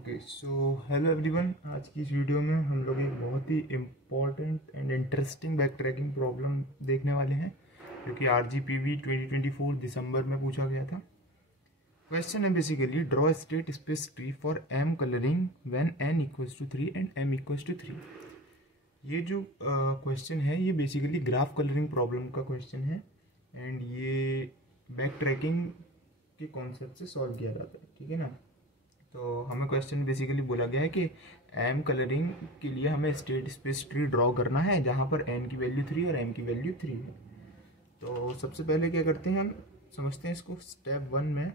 Okay so hello everyone. आज की इस वीडियो में हम लोग एक बहुत ही important and interesting back tracking problem देखने वाले हैं, जो कि RGPV 2024 दिसंबर में पूछा गया था। क्वेश्चन है basically draw state space tree for m colouring when n equals to 3 and m equals to 3। ये जो क्वेश्चन है ये बेसिकली ग्राफ कलरिंग प्रॉब्लम का क्वेश्चन है एंड ये बैक ट्रैकिंग के कॉन्सेप्ट से सॉल्व किया जाता है, ठीक है ना। तो हमें क्वेश्चन बेसिकली बोला गया है कि एम कलरिंग के लिए हमें स्टेट स्पेस ट्री ड्रॉ करना है जहाँ पर n की वैल्यू 3 और m की वैल्यू 3 है। तो सबसे पहले क्या करते हैं, हम समझते हैं इसको स्टेप 1 में।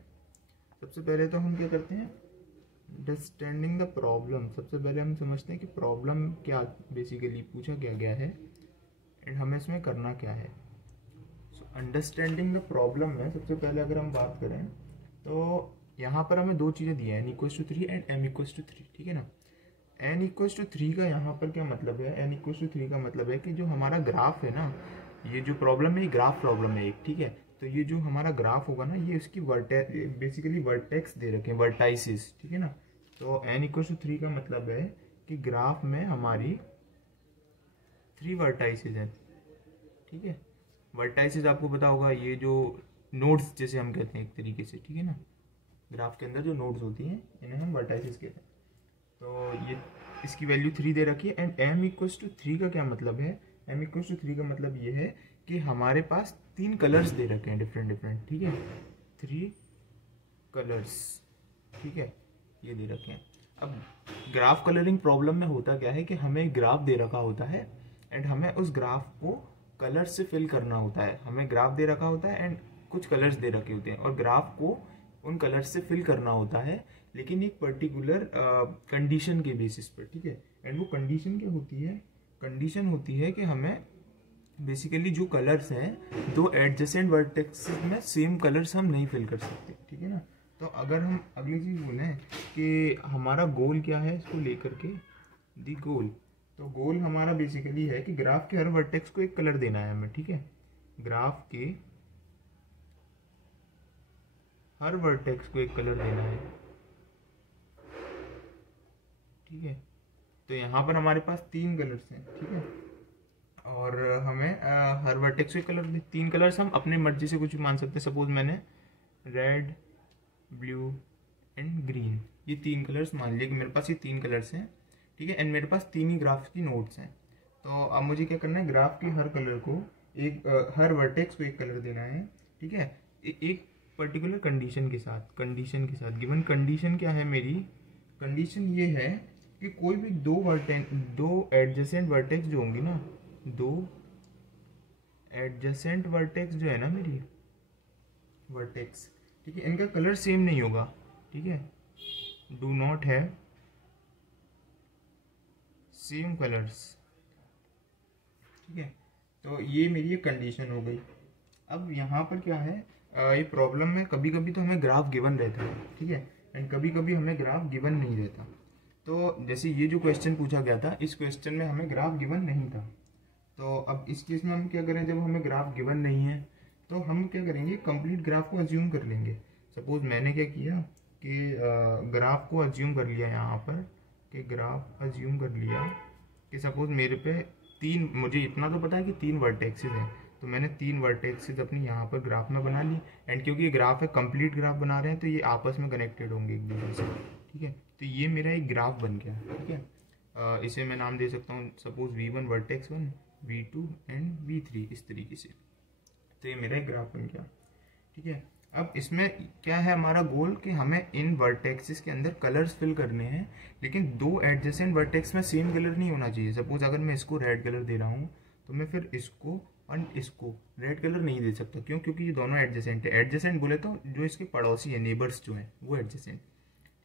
सबसे पहले तो हम क्या करते हैं, अंडरस्टैंडिंग द प्रॉब्लम। सबसे पहले हम समझते हैं कि प्रॉब्लम क्या बेसिकली पूछा गया है एंड हमें इसमें करना क्या है। सो अंडरस्टैंडिंग द प्रॉब्लम में सबसे पहले अगर हम बात करें तो यहाँ पर हमें दो चीज़ें दी हैं, n equals to 3 and m equals to 3, ठीक है ना। n इक्वल्स टू 3 का यहाँ पर क्या मतलब है, n इक्वल्स टू 3 का मतलब है कि जो हमारा ग्राफ है ना, ये जो प्रॉब्लम है ये ग्राफ प्रॉब्लम है एक, ठीक है। तो ये जो हमारा ग्राफ होगा ना, ये उसकी बेसिकली वर्टेक्स दे रखे हैं, वर्टाइसिस, ठीक है ना। तो n इक्वल्स टू 3 का मतलब है कि ग्राफ में हमारी 3 वर्टाइसिस हैं, ठीक है। वर्टाइसिस आपको पता होगा, ये जो नोड्स जैसे हम कहते हैं एक तरीके से, ठीक है ना। ग्राफ के अंदर जो नोड्स होती हैं इन्हें हम वर्टाइसिस कहते हैं। तो ये इसकी वैल्यू 3 दे रखी है एंड m इक्वल्स टू 3 का क्या मतलब है, m इक्वल्स टू 3 का मतलब ये है कि हमारे पास 3 कलर्स दे रखे हैं डिफरेंट डिफरेंट, ठीक है। 3 कलर्स, ठीक है, ये दे रखे हैं। अब ग्राफ कलरिंग प्रॉब्लम में होता क्या है कि हमें ग्राफ दे रखा होता है एंड हमें उस ग्राफ को कलर से फिल करना होता है। हमें ग्राफ दे रखा होता है एंड कुछ कलर्स दे रखे होते हैं और ग्राफ को उन कलर्स से फिल करना होता है, लेकिन एक पर्टिकुलर कंडीशन के बेसिस पर, ठीक है। एंड वो कंडीशन क्या होती है, कंडीशन होती है कि हमें बेसिकली जो कलर्स हैं, दो एडजेसेंट वर्टेक्स में सेम कलर्स हम नहीं फिल कर सकते, ठीक है ना। तो अगर हम अगली चीज़ बोलें कि हमारा गोल क्या है इसको लेकर के, दी गोल, तो गोल हमारा बेसिकली है कि ग्राफ के हर वर्टेक्स को एक कलर देना है हमें, ठीक है। ग्राफ के हर वर्टेक्स को एक कलर देना है, ठीक है। तो यहाँ पर हमारे पास 3 कलर्स हैं, ठीक है, और हमें हर वर्टेक्स को एक कलर, 3 कलर्स हम अपनी मर्जी से कुछ भी मान सकते हैं। सपोज मैंने रेड, ब्लू एंड ग्रीन, ये 3 कलर्स मान लिए कि मेरे पास ये 3 कलर्स हैं, ठीक है। एंड मेरे पास 3 ही ग्राफ की नोड्स हैं। तो अब मुझे क्या करना है, ग्राफ के हर कलर को हर वर्टेक्स को एक कलर देना है, ठीक है। एक पर्टिकुलर कंडीशन के साथ, गिवन कंडीशन क्या है मेरी, कंडीशन ये है कि कोई भी दो एडजेसेंट वर्टेक्स जो होंगी ना, दो एडजेसेंट वर्टेक्स जो है ना मेरी वर्टेक्स, ठीक है, इनका कलर सेम नहीं होगा, ठीक है। Do not have same colours, ठीक है। तो ये मेरी एक कंडीशन हो गई। अब यहाँ पर क्या है, ये प्रॉब्लम में कभी कभी तो हमें ग्राफ गिवन रहता है, ठीक है, एंड कभी कभी हमें ग्राफ गिवन नहीं रहता। तो जैसे ये जो क्वेश्चन पूछा गया था, इस क्वेश्चन में हमें ग्राफ गिवन नहीं था। तो अब इस केस में हम क्या करें, जब हमें ग्राफ गिवन नहीं है तो हम क्या करेंगे, कंप्लीट ग्राफ को अज्यूम कर लेंगे। सपोज मैंने क्या किया कि ग्राफ को अज्यूम कर लिया यहाँ पर, कि ग्राफ अज्यूम कर लिया कि सपोज मेरे पे 3, मुझे इतना तो पता है कि 3 वर्टेक्सेस हैं, तो मैंने 3 वर्टेक्सेस अपनी यहाँ पर ग्राफ में बना ली। एंड क्योंकि ये ग्राफ है, कंप्लीट ग्राफ बना रहे हैं, तो ये आपस में कनेक्टेड होंगे एक दूसरे से, ठीक है। तो ये मेरा एक ग्राफ बन गया, ठीक है। इसे मैं नाम दे सकता हूँ suppose V1 vertex 1, V2 and V3, इस तरीके से। तो ये मेरा एक ग्राफ बन गया, ठीक है। अब इसमें क्या है हमारा गोल, कि हमें इन वर्टेक्सेस के अंदर कलर्स फिल करने हैं, लेकिन दो एडजेसेंट वर्टेक्स में सेम कलर नहीं होना चाहिए। सपोज अगर मैं इसको रेड कलर दे रहा हूँ तो मैं फिर इसको और इसको रेड कलर नहीं दे सकता, क्यों, क्योंकि ये दोनों एडजेसेंट है। एडजेसेंट बोले तो जो इसके पड़ोसी है, नेबर्स जो हैं, वो एडजेसेंट,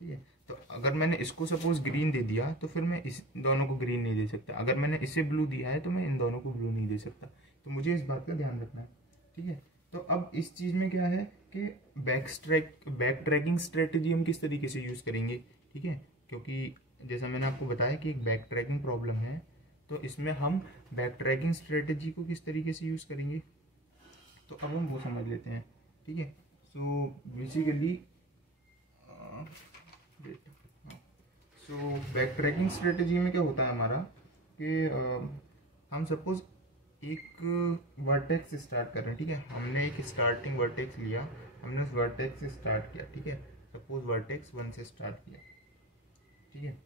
ठीक है। तो अगर मैंने इसको सपोज ग्रीन दे दिया तो फिर मैं इस दोनों को ग्रीन नहीं दे सकता। अगर मैंने इसे ब्लू दिया है तो मैं इन दोनों को ब्लू नहीं दे सकता। तो मुझे इस बात का ध्यान रखना है, ठीक है। तो अब इस चीज़ में क्या है कि बैक ट्रैकिंग स्ट्रेटेजी हम किस तरीके से यूज़ करेंगे, ठीक है। क्योंकि जैसा मैंने आपको बताया कि एक बैक ट्रैकिंग प्रॉब्लम है, तो इसमें हम बैक ट्रैकिंग स्ट्रेटेजी को किस तरीके से यूज़ करेंगे, तो अब हम वो समझ लेते हैं, ठीक है। सो बेसिकली तो बैक ट्रैकिंग स्ट्रेटजी में क्या होता है हमारा कि हम सपोज एक वर्टेक्स स्टार्ट कर रहे हैं, ठीक है। हमने एक स्टार्टिंग वर्टेक्स लिया, हमने उस वर्टेक्स से स्टार्ट किया, ठीक है। सपोज वर्टेक्स 1 से स्टार्ट किया, ठीक है।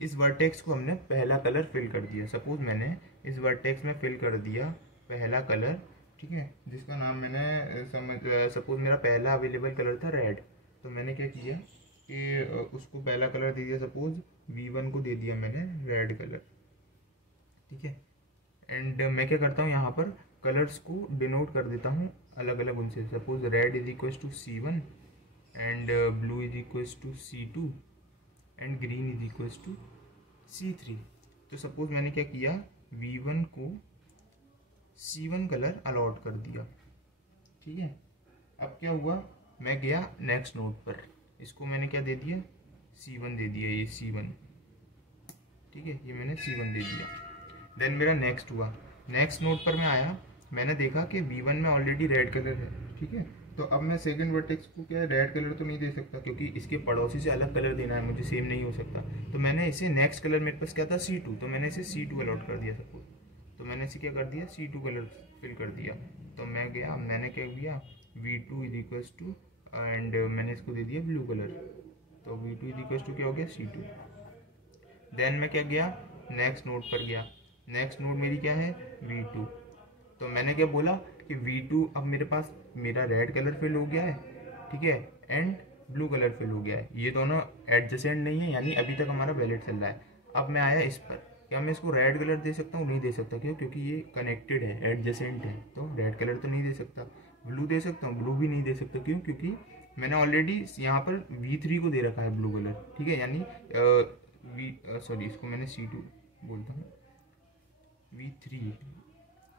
इस वर्टेक्स को हमने पहला कलर फिल कर दिया। सपोज मैंने इस वर्टेक्स में फिल कर दिया पहला कलर, ठीक है, जिसका नाम मैंने सपोज मेरा पहला अवेलेबल कलर था रेड। तो मैंने क्या किया कि उसको पहला कलर दे दिया, सपोज V1 को दे दिया मैंने रेड कलर, ठीक है। एंड मैं क्या करता हूँ, यहाँ पर कलर्स को डिनोट कर देता हूँ अलग अलग उनसे। Suppose red is equal to C1 and blue is equal to C2 and green is equal to C3। तो सपोज मैंने क्या किया, V1 को C1 कलर अलॉट कर दिया, ठीक है। अब क्या हुआ, मैं गया नेक्स्ट नोड पर, इसको मैंने क्या दे दिया, C1 दे दिया, ये C1, ठीक है, ये मैंने C1 दे दिया। देन मेरा नेक्स्ट हुआ, नेक्स्ट नोड पर मैं आया, मैंने देखा कि V1 में ऑलरेडी रेड कलर है, ठीक है। तो अब मैं सेकंड वर्टेक्स को क्या रेड कलर तो नहीं दे सकता, क्योंकि इसके पड़ोसी से अलग कलर देना है मुझे, सेम नहीं हो सकता। तो मैंने इसे नेक्स्ट कलर मेरे पास क्या था C2, तो मैंने इसे C2 अलॉट कर दिया सपोज। तो मैंने इसे क्या कर दिया, C2 कलर फिल कर दिया। तो मैं गया, मैंने क्या किया, V2 is equal to and मैंने इसको दे दिया ब्लू कलर। तो V2 इज इक्वल टू क्या हो गया, C2। देन मैं क्या गया, नेक्स्ट नोड पर गया, नेक्स्ट नोड मेरी क्या है, V2। तो मैंने क्या बोला कि V2 अब मेरे पास मेरा रेड कलर फिल हो गया है, ठीक है, एंड ब्लू कलर फिल हो गया है। ये दोनों एडजेसेंट नहीं है, यानी अभी तक हमारा वैलिड चल रहा है। अब मैं आया इस पर, क्या मैं इसको रेड कलर दे सकता हूँ, नहीं दे सकता, क्यों, क्योंकि ये कनेक्टेड है, एडजेसेंट है, तो रेड कलर तो नहीं दे सकता। ब्लू दे सकता हूँ, ब्लू भी नहीं दे सकता, क्यों, क्योंकि मैंने ऑलरेडी यहाँ पर V3 को दे रखा है ब्लू कलर, ठीक है, यानी सॉरी इसको मैंने C2 बोलता हूँ, V3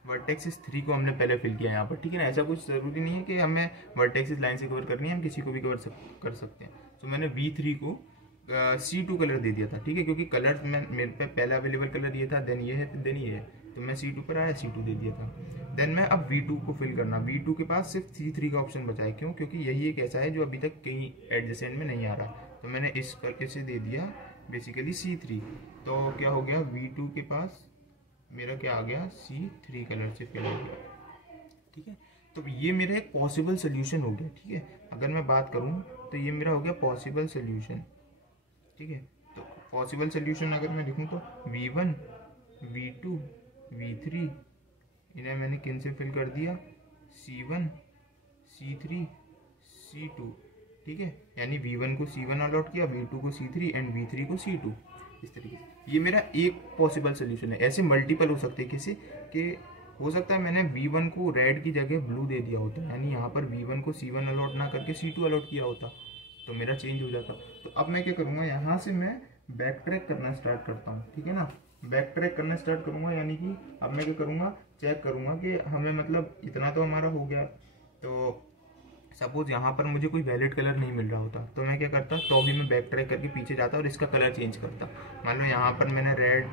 वर्टेक्सिस 3 को हमने पहले फिल किया यहाँ पर, ठीक है ना। ऐसा कुछ ज़रूरी नहीं है कि हमें वर्टेक्सिस लाइन से कवर करनी है, हम किसी को भी कर सकते हैं। तो मैंने V3 को C2 कलर दे दिया था, ठीक है, क्योंकि कलर में मेरे पे पहला अवेलेबल कलर ये था, देन ये है, देन ये है, तो मैं C2 पर आया, C2 दे दिया था। देन मैं अब V2 को फिल करना, V2 के पास सिर्फ C3 का ऑप्शन बचा है, क्यों, क्योंकि यही एक ऐसा है जो अभी तक कहीं एडजेसेंट में नहीं आ रहा। तो मैंने इस करके से दे दिया बेसिकली C3। तो क्या हो गया, V2 के पास मेरा क्या आ गया, C3 कलर से फिल हो गया, ठीक है। तो ये मेरा एक पॉसिबल सोल्यूशन हो गया, ठीक है। अगर मैं बात करूं तो ये मेरा हो गया पॉसिबल सोल्यूशन, ठीक है। तो पॉसिबल सोल्यूशन अगर मैं लिखूं तो V1 V2 V3 इन्हें मैंने किन से फिल कर दिया, C1 C3 C2, ठीक है, यानी V1 को C1 अलॉट किया, V2 को C3 एंड V3 को C2, इस तरीके से। ये मेरा एक पॉसिबल सोल्यूशन है। ऐसे मल्टीपल हो सकते हैं, किसी के हो सकता है मैंने V1 को रेड की जगह ब्लू दे दिया होता, यानी यहाँ पर V1 को C1 अलॉट ना करके C2 अलॉट किया होता, तो मेरा चेंज हो जाता। तो अब मैं क्या करूँगा, यहाँ से मैं बैक ट्रैक करना स्टार्ट करता हूँ, ठीक है ना। बैक ट्रैक करना स्टार्ट करूँगा, यानी कि अब मैं क्या करूँगा, चेक करूँगा कि हमें मतलब इतना तो हमारा हो गया। तो सपोज यहाँ पर मुझे कोई वैलिड कलर नहीं मिल रहा होता, तो मैं क्या करता, तो भी मैं बैक ट्रैक करके पीछे जाता और इसका कलर चेंज करता। मान लो यहाँ पर मैंने रेड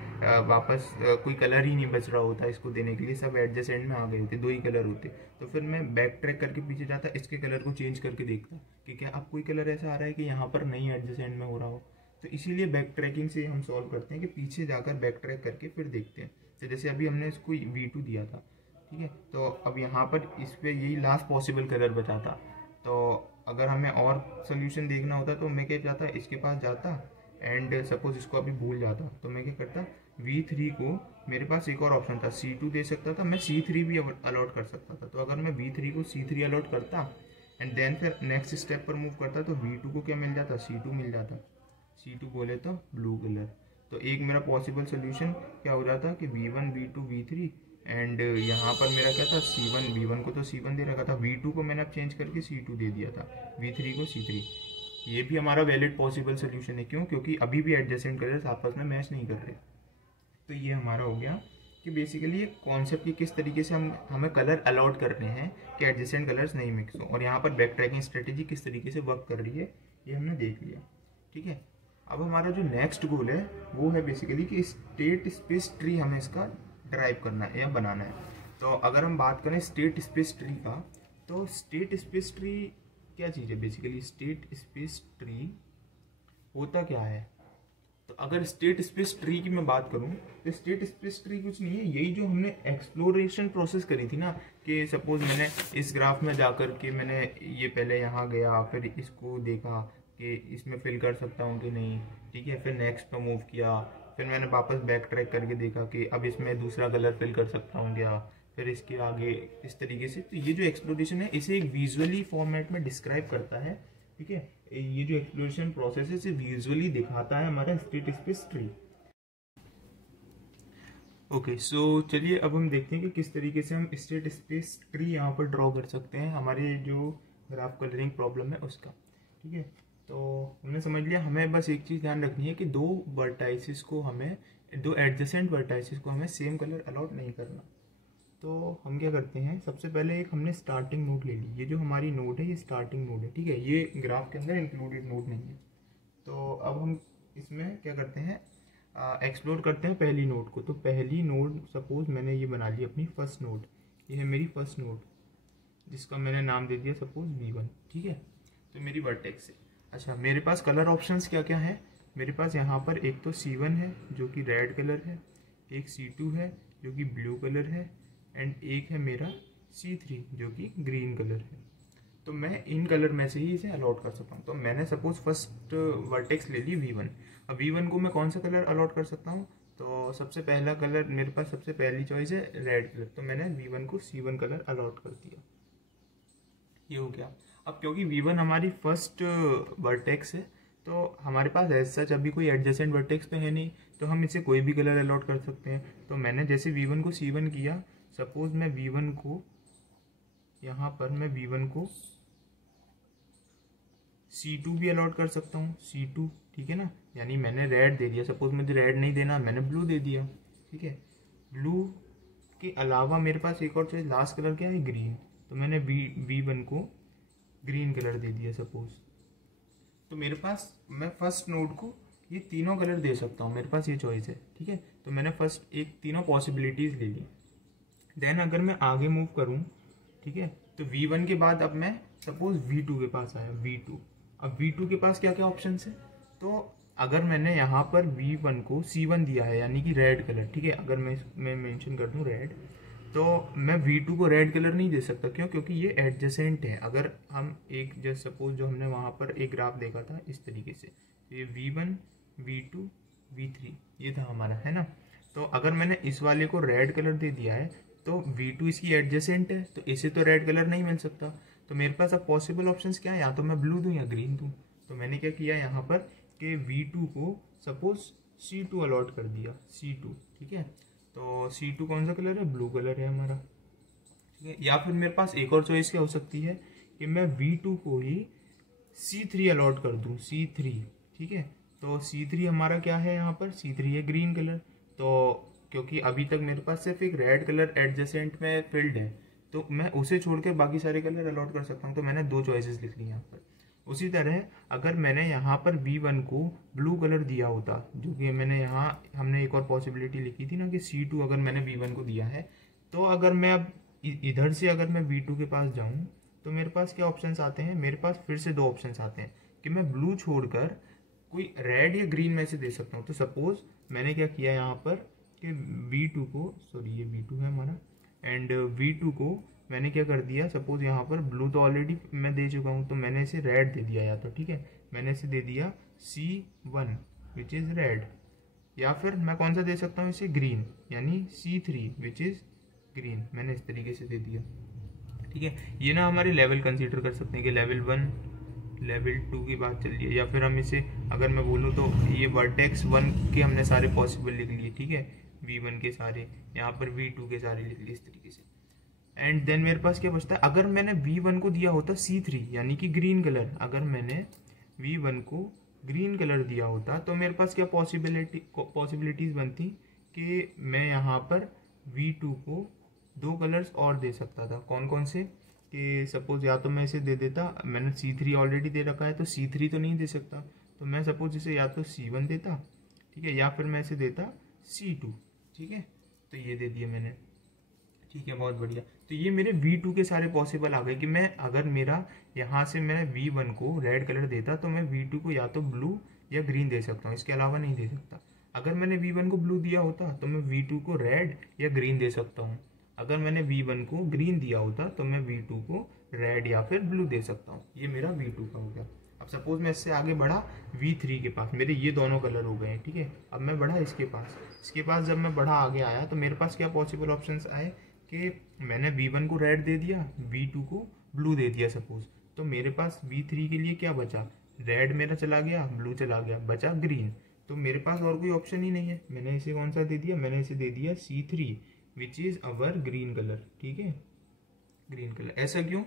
वापस कोई कलर ही नहीं बच रहा होता इसको देने के लिए, सब एडजेसेंट में आ गए होते, 2 ही कलर होते। तो फिर मैं बैक ट्रैक करके पीछे जाता, इसके कलर को चेंज करके देखता कि क्या अब कोई कलर ऐसा आ रहा है कि यहाँ पर नहीं एडजेसेंट में हो रहा हो। तो इसीलिए बैक ट्रैकिंग से हम सॉल्व करते हैं कि पीछे जाकर बैक ट्रैक करके फिर देखते हैं। तो जैसे अभी हमने इसको V2 दिया था, ठीक है, तो अब यहाँ पर इस पर यही लास्ट पॉसिबल कलर बचा था। तो अगर हमें और सोल्यूशन देखना होता तो मैं क्या जाता, इसके पास जाता एंड सपोज इसको अभी भूल जाता, तो मैं क्या करता, V3 को मेरे पास एक और ऑप्शन था, C2 दे सकता था, मैं C3 भी अलॉट कर सकता था। तो अगर मैं V3 को C3 अलॉट करता एंड देन फिर नेक्स्ट स्टेप पर मूव करता, तो V2 को क्या मिल जाता, C2 मिल जाता, C2 बोले तो ब्लू कलर। तो एक मेरा पॉसिबल सोल्यूशन क्या हो जाता कि V1 V2 V3 एंड यहाँ पर मेरा क्या था, C1, V1 को तो C1 दे रखा था, V2 को मैंने अब चेंज करके C2 दे दिया था, V3 को C3। ये भी हमारा वैलिड पॉसिबल सोल्यूशन है, क्यों, क्योंकि अभी भी एडजेसेंट कलर्स आपस में मैच नहीं कर रहे। तो ये हमारा हो गया कि बेसिकली एक कॉन्सेप्ट की किस तरीके से हमें कलर अलॉट करने हैं कि एडजेसेंट कलर्स नहीं मिक्स हो, और यहाँ पर बैक ट्रैकिंग स्ट्रेटेजी किस तरीके से वर्क कर रही है ये हमने देख लिया, ठीक है। अब हमारा जो नेक्स्ट गोल है वो है बेसिकली कि स्टेट स्पेस ट्री हमें इसका ड्राइव करना है या बनाना है। तो अगर हम बात करें स्टेट स्पेस ट्री का, तो स्टेट स्पेस ट्री क्या चीज़ है, बेसिकली स्टेट स्पेस ट्री होता क्या है, तो अगर स्टेट स्पेस ट्री की मैं बात करूं तो स्टेट स्पेस ट्री कुछ नहीं है, यही जो हमने एक्सप्लोरेशन प्रोसेस करी थी ना, कि सपोज मैंने इस ग्राफ में जाकर के मैंने ये पहले यहाँ गया, फिर इसको देखा कि इसमें फिल कर सकता हूँ कि नहीं, ठीक है, फिर नेक्स्ट पे मूव किया, फिर मैंने वापस बैक ट्रैक करके देखा कि अब इसमें दूसरा कलर फिल कर सकता हूँ क्या, फिर इसके आगे इस तरीके से। तो ये जो एक्सप्लोरेशन है इसे एक विजुअली फॉर्मेट में डिस्क्राइब करता है, ठीक है। ये जो एक्सप्लोरेशन प्रोसेस है इसे विजुअली दिखाता है हमारा स्टेट स्पेस ट्री। ओके, सो चलिए अब हम देखते हैं कि किस तरीके से हम स्टेट स्पेस ट्री यहाँ पर ड्रॉ कर सकते हैं हमारे जो ग्राफ कलरिंग प्रॉब्लम है उसका, ठीक है। तो हमने समझ लिया, हमें बस एक चीज़ ध्यान रखनी है कि दो एडजेसेंट वर्टाइसिस को हमें सेम कलर अलॉट नहीं करना। तो हम क्या करते हैं, सबसे पहले एक हमने स्टार्टिंग नोड ले ली, ये जो हमारी नोड है ये स्टार्टिंग नोड है, ठीक है, ये ग्राफ के अंदर इंक्लूडेड नोड नहीं है। तो अब हम इसमें क्या करते हैं, एक्सप्लोर करते हैं पहली नोड को। तो पहली नोड सपोज मैंने ये बना ली अपनी फर्स्ट नोड, ये है मेरी फर्स्ट नोड जिसका मैंने नाम दे दिया सपोज V1, ठीक है। तो मेरी वर्टेक्स है। अच्छा, मेरे पास कलर ऑप्शंस क्या क्या है, मेरे पास यहाँ पर एक तो C1 है जो कि रेड कलर है, एक C2 है जो कि ब्लू कलर है, एंड एक है मेरा C3 जो कि ग्रीन कलर है। तो मैं इन कलर में से ही इसे अलॉट कर सकता हूँ। तो मैंने सपोज फर्स्ट वर्टेक्स ले ली V1। अब V1 को मैं कौन सा कलर अलॉट कर सकता हूँ, तो सबसे पहला कलर मेरे पास, सबसे पहली चॉइस है रेड कलर, तो मैंने V1 को C1 कलर अलॉट कर दिया, ये हो गया। अब क्योंकि V1 हमारी फर्स्ट वर्टेक्स है तो हमारे पास ऐसा सच अभी कोई एडजेसेंट वर्टेक्स तो है नहीं, तो हम इसे कोई भी कलर अलॉट कर सकते हैं। तो मैंने जैसे V1 को C1 किया, सपोज मैं V1 को यहाँ पर मैं V1 को C2 भी अलॉट कर सकता हूँ, C2, ठीक है ना, यानी मैंने रेड दे दिया, सपोज मुझे रेड नहीं देना, मैंने ब्लू दे दिया, ठीक है। ब्लू के अलावा मेरे पास एक और चीज़, लास्ट कलर क्या है, ग्रीन, तो मैंने V1 को ग्रीन कलर दे दिया सपोज। तो मेरे पास, मैं फर्स्ट नोड को ये तीनों कलर दे सकता हूँ, मेरे पास ये चॉइस है, ठीक है। तो मैंने फर्स्ट एक तीनों पॉसिबिलिटीज़ ले ली। देन अगर मैं आगे मूव करूँ, ठीक है, तो V1 के बाद अब मैं सपोज V2 के पास आया, V2। अब V2 के पास क्या क्या ऑप्शन है, तो अगर मैंने यहाँ पर V1 को C1 दिया है यानी कि रेड कलर, ठीक है, अगर मैं मेंशन कर दूँ रेड, तो मैं V2 को रेड कलर नहीं दे सकता, क्यों, क्योंकि ये एडजेसेंट है। अगर हम एक जैसे सपोज जो हमने वहाँ पर एक ग्राफ देखा था इस तरीके से, ये V1 V2 V3 ये था हमारा, है ना। तो अगर मैंने इस वाले को रेड कलर दे दिया है तो V2 इसकी एडजेसेंट है, तो इसे तो रेड कलर नहीं मिल सकता। तो मेरे पास अब पॉसिबल ऑप्शंस क्या है, या तो मैं ब्लू दूं या ग्रीन दूं। तो मैंने क्या किया यहाँ पर कि V2 को सपोज C2 अलॉट कर दिया, C2, ठीक है। तो C2 कौन सा कलर है, ब्लू कलर है हमारा, ठीक है। या फिर मेरे पास एक और चॉइस क्या हो सकती है कि मैं V2 को ही C3 अलॉट कर दूं, C3, ठीक है। तो C3 हमारा क्या है यहाँ पर, C3 है ग्रीन कलर। तो क्योंकि अभी तक मेरे पास सिर्फ एक रेड कलर एडजेसेंट में फील्ड है, तो मैं उसे छोड़ के बाकी सारे कलर अलॉट कर सकता हूँ। तो मैंने दो चॉइसेस लिख ली यहाँ पर। उसी तरह अगर मैंने यहाँ पर V1 को ब्लू कलर दिया होता, जो कि मैंने यहाँ, हमने एक और पॉसिबिलिटी लिखी थी ना कि C2 अगर मैंने V1 को दिया है, तो अगर मैं अब इधर से अगर मैं V2 के पास जाऊँ तो मेरे पास क्या ऑप्शंस आते हैं, मेरे पास फिर से दो ऑप्शंस आते हैं कि मैं ब्लू छोड़कर कोई रेड या ग्रीन में से दे सकता हूँ। तो सपोज मैंने क्या किया यहाँ पर कि V2 को, सॉरी ये V2 है हमारा, एंड V2 को मैंने क्या कर दिया, सपोज यहाँ पर ब्लू तो ऑलरेडी मैं दे चुका हूँ, तो मैंने इसे रेड दे दिया, या तो ठीक है मैंने इसे दे दिया C1 विच इज़ रेड, या फिर मैं कौन सा दे सकता हूँ इसे, ग्रीन, यानी C3 विच इज़ ग्रीन, मैंने इस तरीके से दे दिया, ठीक है। ये ना हमारे लेवल कंसीडर कर सकते हैं कि लेवल 1 लेवल 2 की बात चल रही है, या फिर हम इसे अगर मैं बोलूँ तो ये वर्टेक्स 1 के हमने सारे पॉसिबल लिख लिए, ठीक है, V1 के सारे, यहाँ पर V2 के सारे लिख लिए इस तरीके से। एंड देन मेरे पास क्या बचता है, अगर मैंने V1 को दिया होता C3 यानी कि ग्रीन कलर, अगर मैंने V1 को ग्रीन कलर दिया होता तो मेरे पास क्या पॉसिबिलिटीज़ बनती कि मैं यहाँ पर V2 को दो कलर्स और दे सकता था। कौन कौन से, कि सपोज या तो मैं इसे दे देता, मैंने C3 ऑलरेडी दे रखा है तो C3 तो नहीं दे सकता, तो मैं सपोज इसे या तो C1 देता, ठीक है, या फिर मैं इसे देता C2, ठीक है। तो ये दे दिया मैंने, ठीक है, बहुत बढ़िया। तो ये मेरे V2 के सारे पॉसिबल आ गए कि मैं, अगर मेरा यहाँ से मैं V1 को रेड कलर देता तो मैं V2 को या तो ब्लू या ग्रीन दे सकता हूँ, इसके अलावा नहीं दे सकता। अगर मैंने V1 को ब्लू दिया होता तो मैं V2 को रेड या ग्रीन दे सकता हूँ। अगर मैंने V1 को ग्रीन दिया होता तो मैं V2 को रेड या फिर ब्लू दे सकता हूँ। ये मेरा V2 का हो गया। अब सपोज मैं इससे आगे बढ़ा V3 के पास, मेरे ये दोनों कलर हो गए हैं, ठीक है। अब मैं बढ़ा इसके पास जब मैं बढ़ा आगे आया तो मेरे पास क्या पॉसिबल ऑप्शंस आए कि मैंने V1 को रेड दे दिया, V2 को ब्लू दे दिया सपोज, तो मेरे पास V3 के लिए क्या बचा, रेड मेरा चला गया, ब्लू चला गया, बचा ग्रीन। तो मेरे पास और कोई ऑप्शन ही नहीं है। मैंने इसे कौन सा दे दिया, मैंने इसे दे दिया C3 which is our green colour, ठीक है, ग्रीन कलर। ऐसा क्यों,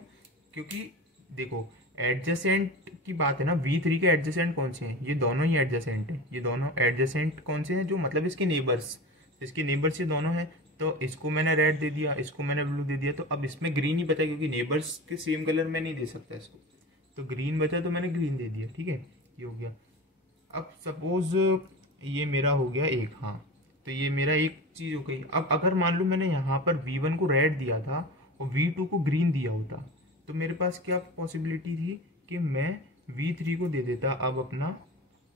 क्योंकि देखो एडजेसेंट की बात है ना, V3 के एडजेसेंट कौन से हैं, ये दोनों ही एडजेसेंट हैं। ये दोनों एडजेसेंट कौन से हैं, जो मतलब इसके नेबर्स, ये दोनों हैं। तो इसको मैंने रेड दे दिया, इसको मैंने ब्लू दे दिया, तो अब इसमें ग्रीन ही बचा, क्योंकि नेबर्स के सेम कलर में नहीं दे सकता इसको, तो ग्रीन बचा तो मैंने ग्रीन दे दिया, ठीक है, ये हो गया। अब सपोज ये मेरा हो गया एक, हाँ, तो ये मेरा एक चीज़ हो गई। अब अगर मान लो मैंने यहाँ पर V1 को रेड दिया था और V2 को ग्रीन दिया होता, तो मेरे पास क्या पॉसिबिलिटी थी कि मैं V3 को दे देता। अब अपना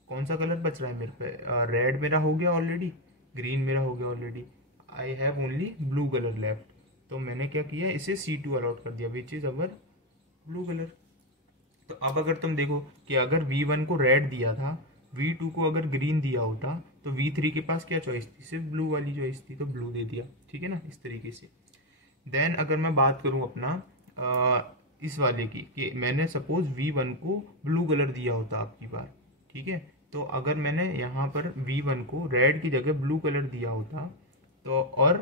कौन सा कलर बच रहा है मेरे पे, रेड मेरा हो गया ऑलरेडी, ग्रीन मेरा हो गया already, I have only blue colour left. तो मैंने क्या किया, इसे C2 अलॉट कर दिया which is our blue colour. तो अब अगर तुम देखो कि अगर V1 को रेड दिया था, V2 को अगर ग्रीन दिया होता, तो V3 के पास क्या चॉइस थी, सिर्फ ब्लू वाली चॉइस थी, तो ब्लू दे दिया, ठीक है ना, इस तरीके से। देन अगर मैं बात करूं अपना इस वाले की, कि मैंने सपोज V1 को ब्लू कलर दिया होता आपकी बार, ठीक है, तो अगर मैंने यहाँ पर V1 को रेड की जगह ब्लू कलर दिया होता, तो और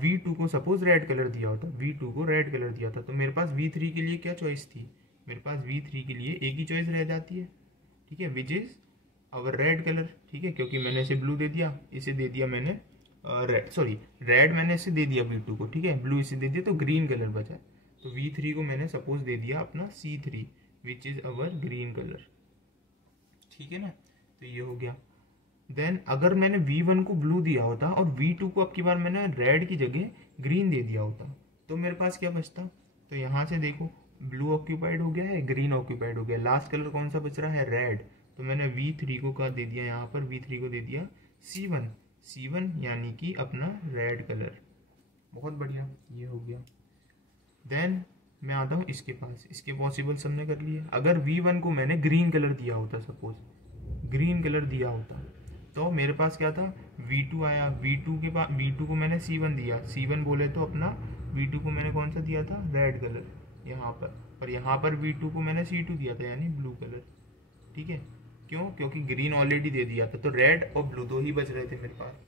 V2 को सपोज रेड कलर दिया होता, V2 को रेड कलर दिया था, तो मेरे पास V3 के लिए क्या चॉइस थी, मेरे पास V3 के लिए एक ही चॉइस रह जाती है, ठीक है, which is our red colour, ठीक है, क्योंकि मैंने इसे ब्लू दे दिया, इसे दे दिया मैंने रेड मैंने इसे दे दिया V2 को, ठीक है, ब्लू इसे दे दिया, तो ग्रीन कलर बचा। तो V3 को मैंने सपोज दे दिया अपना C3 which is our green colour, ठीक है ना, तो ये हो गया। देन अगर मैंने V1 को ब्लू दिया होता और V2 को अब की बार मैंने रेड की जगह ग्रीन दे दिया होता, तो मेरे पास क्या बचता, तो यहाँ से देखो ब्लू ऑक्यूपाइड हो गया है, ग्रीन ऑक्यूपाइड हो गया, लास्ट कलर कौन सा बच रहा है, रेड। तो मैंने V3 को क्या दे दिया, यहाँ पर V3 को दे दिया C1 यानी कि अपना रेड कलर। बहुत बढ़िया, ये हो गया। देन मैं आता हूँ इसके पास, इसके पॉसिबल सबने कर लिए। अगर V1 को मैंने ग्रीन कलर दिया होता, सपोज ग्रीन कलर दिया होता, तो मेरे पास क्या था, V2 आया, V2 को मैंने C1 दिया, C1 बोले तो अपना V2 को मैंने कौन सा दिया था, रेड कलर यहाँ पर यहाँ पर V2 को मैंने C2 दिया था यानी ब्लू कलर, ठीक है, क्यों, क्योंकि ग्रीन ऑलरेडी दे दिया था, तो रेड और ब्लू दो ही बच रहे थे मेरे पास।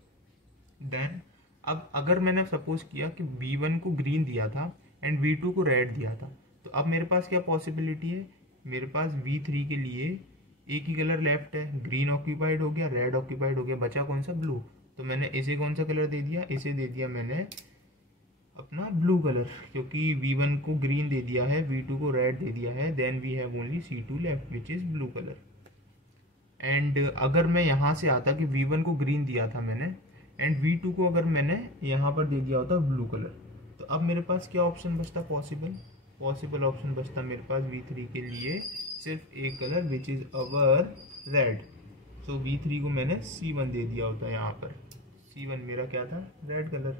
देन अब अगर मैंने सपोज किया कि V1 को ग्रीन दिया था एंड V2 को रेड दिया था, तो अब मेरे पास क्या पॉसिबिलिटी है, मेरे पास V3 के लिए एक ही कलर लेफ्ट है, ग्रीन ऑक्यूपाइड हो गया, रेड ऑक्यूपाइड हो गया, बचा कौन सा, ब्लू। तो मैंने इसे कौन सा कलर दे दिया, इसे दे दिया मैंने अपना ब्लू कलर, क्योंकि V1 को ग्रीन दे दिया है, V2 को रेड दे दिया है, then we have only C2 left which is blue colour. And अगर मैं यहाँ से आता कि V1 को ग्रीन दिया था मैंने एंड V2 को अगर मैंने यहाँ पर दे दिया होता ब्लू कलर, तो अब मेरे पास क्या ऑप्शन बचता, पॉसिबल ऑप्शन बचता मेरे पास V3 के लिए सिर्फ एक colour which is our red. So V3 को मैंने C1 दे दिया होता, यहाँ पर C1 मेरा क्या था, रेड कलर,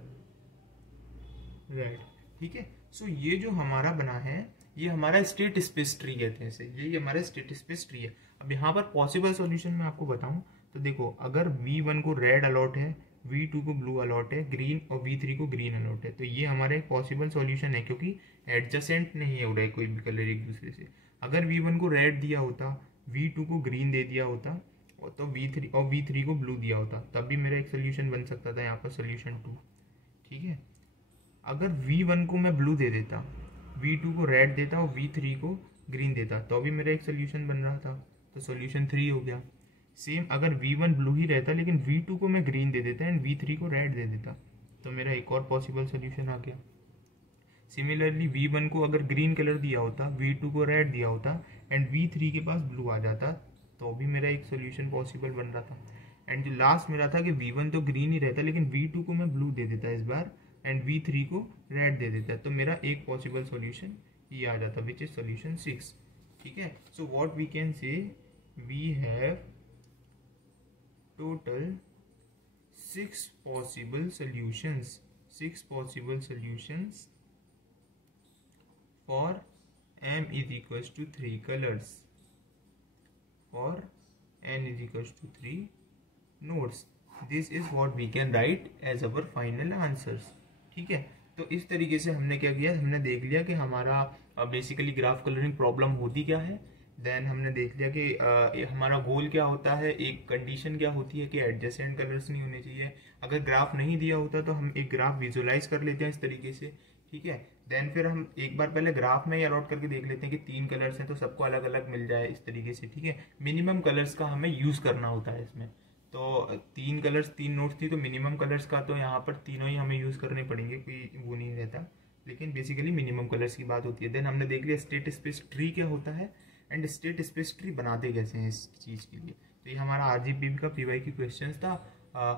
रेड, ठीक है। सो ये जो हमारा बना है, ये हमारा स्टेट स्पेस ट्री कहते हैं इसे, यही हमारा स्टेट स्पेस ट्री है। अब यहाँ पर पॉसिबल सॉल्यूशन मैं आपको बताऊं तो देखो, अगर V1 को रेड अलॉट है, V2 को ब्लू अलॉट है, ग्रीन और V3 को ग्रीन अलॉट है, तो ये हमारा एक पॉसिबल सॉल्यूशन है, क्योंकि एडजेसेंट नहीं हो रहा है कोई भी कलर एक दूसरे से। अगर V1 को रेड दिया होता, V2 को ग्रीन दे दिया होता, तो V3 को ब्लू दिया होता, तब भी मेरा एक सोल्यूशन बन सकता था यहाँ पर, सोल्यूशन 2, ठीक है। अगर V1 को मैं ब्लू दे देता, V2 को रेड देता और V3 को ग्रीन देता, तो भी मेरा एक सोल्यूशन बन रहा था, तो सोल्यूशन 3 हो गया। सेम अगर V1 ब्लू ही रहता लेकिन V2 को मैं ग्रीन दे देता एंड V3 को रेड दे देता, तो मेरा एक और पॉसिबल सोल्यूशन आ गया। सिमिलरली V1 को अगर ग्रीन कलर दिया होता, V2 को रेड दिया होता एंड V3 के पास ब्लू आ जाता, तो भी मेरा एक सोल्यूशन पॉसिबल बन रहा था। एंड जो लास्ट मेरा था कि V1 तो ग्रीन ही रहता लेकिन V2 को मैं ब्लू दे देता इस बार एंड V3 को रेड दे देता है, तो मेरा एक पॉसिबल सॉल्यूशन ये आ जाता विच इज सॉल्यूशन 6, ठीक है। So what we can say we have total 6 possible solutions for m is equals to 3 colors for n is equals to 3 nodes. This is what we can write as our final answers. ठीक है, तो इस तरीके से हमने क्या किया, हमने देख लिया कि हमारा बेसिकली ग्राफ कलरिंग प्रॉब्लम होती क्या है। देन हमने देख लिया कि हमारा गोल क्या होता है, एक कंडीशन क्या होती है कि एडजेसेंट कलर्स नहीं होने चाहिए। अगर ग्राफ नहीं दिया होता तो हम एक ग्राफ विजुअलाइज कर लेते हैं इस तरीके से, ठीक है। देन फिर हम एक बार पहले ग्राफ में ही अलॉट करके देख लेते हैं कि 3 कलर्स हैं तो सबको अलग अलग मिल जाए इस तरीके से, ठीक है। मिनिमम कलर्स का हमें यूज़ करना होता है इसमें। तो 3 कलर्स 3 नोट्स थी तो मिनिमम कलर्स का तो यहाँ पर तीनों ही हमें यूज़ करने पड़ेंगे, कोई वो नहीं रहता, लेकिन बेसिकली मिनिमम कलर्स की बात होती है। देन हमने देख लिया स्टेट स्पेस ट्री क्या होता है एंड स्टेट स्पेस ट्री बनाते कैसे हैं इस चीज़ के लिए। तो ये हमारा आरजीपीवी का पीवाई की क्वेश्चन था।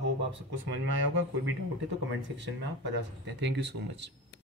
होप आप सबको समझ में आया होगा। कोई भी डाउट है तो कमेंट सेक्शन में आप बता सकते हैं। Thank you so much.